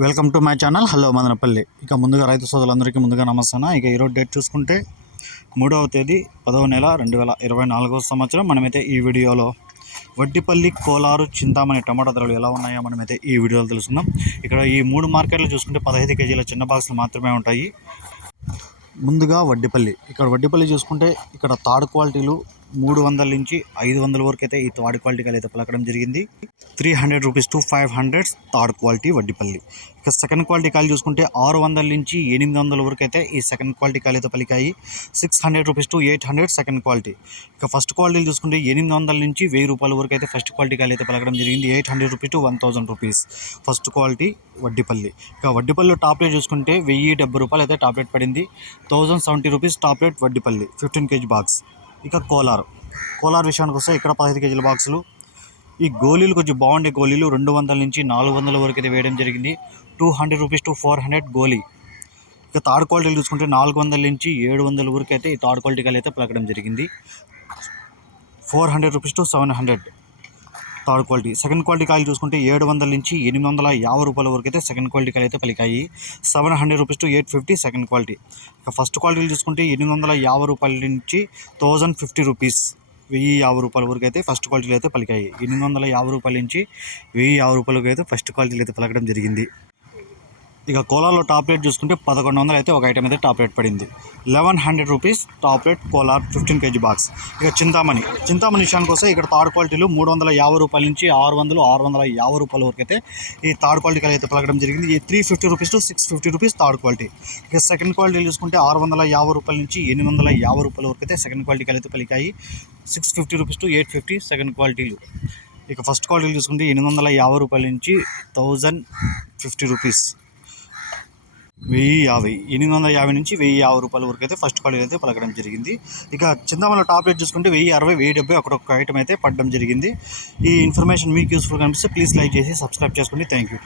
Welcome to my channel. Hello Madanapalle. ఇక ముందుగా రైతు సోదరులందరికీ ముందుగా నమస్తాను ఇక ఈరోజు డేట్ చూసుకుంటే మూడవ తేదీ పదవ నెల రెండు వేల ఇరవై నాలుగవ సంవత్సరం. మనమైతే ఈ వీడియోలో వడ్డిపల్లి కోలారు చింతామణి టమాటా ధరలు ఎలా ఉన్నాయో మనమైతే ఈ వీడియోలో తెలుసుకుందాం. ఇక్కడ ఈ మూడు మార్కెట్లు చూసుకుంటే పదహైదు కేజీల చిన్న బాక్సులు మాత్రమే ఉంటాయి. ముందుగా వడ్డిపల్లి. ఇక్కడ వడ్డిపల్లి చూసుకుంటే ఇక్కడ థర్డ్ క్వాలిటీలు మూడు వందల నుంచి ఐదు వందల వరకు అయితే ఈ థర్డ్ క్వాలిటీ అయితే పలకడం జరిగింది. Three hundred rupees to five hundred third quality Vaddipalli. ఇక సెకండ్ క్వాలిటీ కాయలు చూసుకుంటే ఆరు వందల నుంచి ఎనిమిది వందల వరకు అయితే ఈ సెకండ్ క్వాలిటీ కాయలు అయితే పలికాయి. Six hundred rupees to eight hundred second quality. ఇక ఫస్ట్ క్వాలిటీలు చూసుకుంటే ఎనిమిది వందల నుంచి వెయ్యి రూపాయల వరకు అయితే ఫస్ట్ క్వాలిటీ కాయలు అయితే పలకడం జరిగింది. Eight hundred rupees to one thousand rupees first quality Vaddipalli. ఇక వడ్డీపల్లిలో టాప్ రేట్ చూసుకుంటే వెయ్యి డెబ్బై రూపాయలు అయితే టాప్ రేట్ పడింది. Thousand seventy rupees top rate fifteen KG box. ఇక కోలార్. కోలార్ విషయానికి వస్తే ఇక్కడ పదహైదు కేజీల బాక్సులు. ఈ గోళీలు కొంచెం బాగుండే గోళీలు. రెండు వందల నుంచి నాలుగు వందల వరకు అయితే వేయడం జరిగింది. Two hundred rupees to four hundred గోళీ. ఇక థర్డ్ క్వాలిటీలు చూసుకుంటే నాలుగు వందల నుంచి ఏడు వందల వరకు అయితే ఈ థర్డ్ క్వాలిటీ కాయలు అయితే పలకడం జరిగింది. Four hundred rupees to seven hundred. Third quality. Second quality కాయలు చూసుకుంటే ఏడు వందల నుంచి ఎనిమిది వందల యాభై రూపాయల వరకు అయితే సెకండ్ క్వాలిటీ కాయలు అయితే పలికాయి. Seven hundred rupees to eight fifty second quality. ఇక ఫస్ట్ క్వాలిటీలు చూసుకుంటే ఎనిమిది వందల యాభై రూపాయల నుంచి థౌజండ్ ఫిఫ్టీ రూపీస్ వెయ్యి యాభై రూపాయల వరకు అయితే ఫస్ట్ క్వాలిటీలు అయితే పలికాయి. ఎనిమిది వందల యాభై రూపాయల నుంచి వెయ్యి యాభై రూపాయలకు అయితే ఫస్ట్ క్వాలిటీలు అయితే పలకడం జరిగింది. ఇక కోలార్లో టాప్ రేట్ చూసుకుంటే పదకొండు వందలు అయితే ఒక ఐటమ్ అయితే టాప్ రేట్ పడింది. Eleven hundred rupees top rate Kolar fifteen KG box. ఇక చింతామణి. చింతామణి విషయానికి వస్తే ఇక్కడ థర్డ్ క్వాలిటీలు మూడు వందల యాభై రూపాయల నుంచి ఆరు వందలు ఆరు వందల యాభై రూపాయల వరకు అయితే ఈ థర్డ్ క్వాలిటీ అయితే పలకడం జరిగింది. ఈ three fifty rupees to six fifty rupees third quality. ఇక సెకండ్ క్వాలిటీ చూసుకుంటే ఆరు వందల యాభై రూపాయల నుంచి ఎనిమిది వందల యాభై రూపాయల వరకు అయితే సెకండ్ క్వాలిటీ అయితే పలికాయి. Six fifty rupees to eight fifty second క్వాలిటీలు. ఇక ఫస్ట్ క్వాలిటీ చూసుకుంటే ఎనిమిది వందల యాభై రూపాయల నుంచి థౌజండ్ ఫిఫ్టీ రూపీస్. వెయ్యి యాభై ఎనిమిది వందల యాభై నుంచి వెయ్యి యాభై రూపాయల వరకు అయితే ఫస్ట్ క్వాలిటీ అయితే పలకడం జరిగింది. ఇక చింతమల టాబ్లెట్ చూసుకుంటే వెయ్యి అరవై వెయ్యి డెబ్బై ఒక్కొక్క ఐటమ్ అయితే పడడం జరిగింది. ఈ ఇన్ఫర్మేషన్ మీకు యూస్ఫుల్ కనిపిస్తే ప్లీజ్ లైక్ చేసి సబ్స్క్రైబ్ చేసుకోండి. Thank you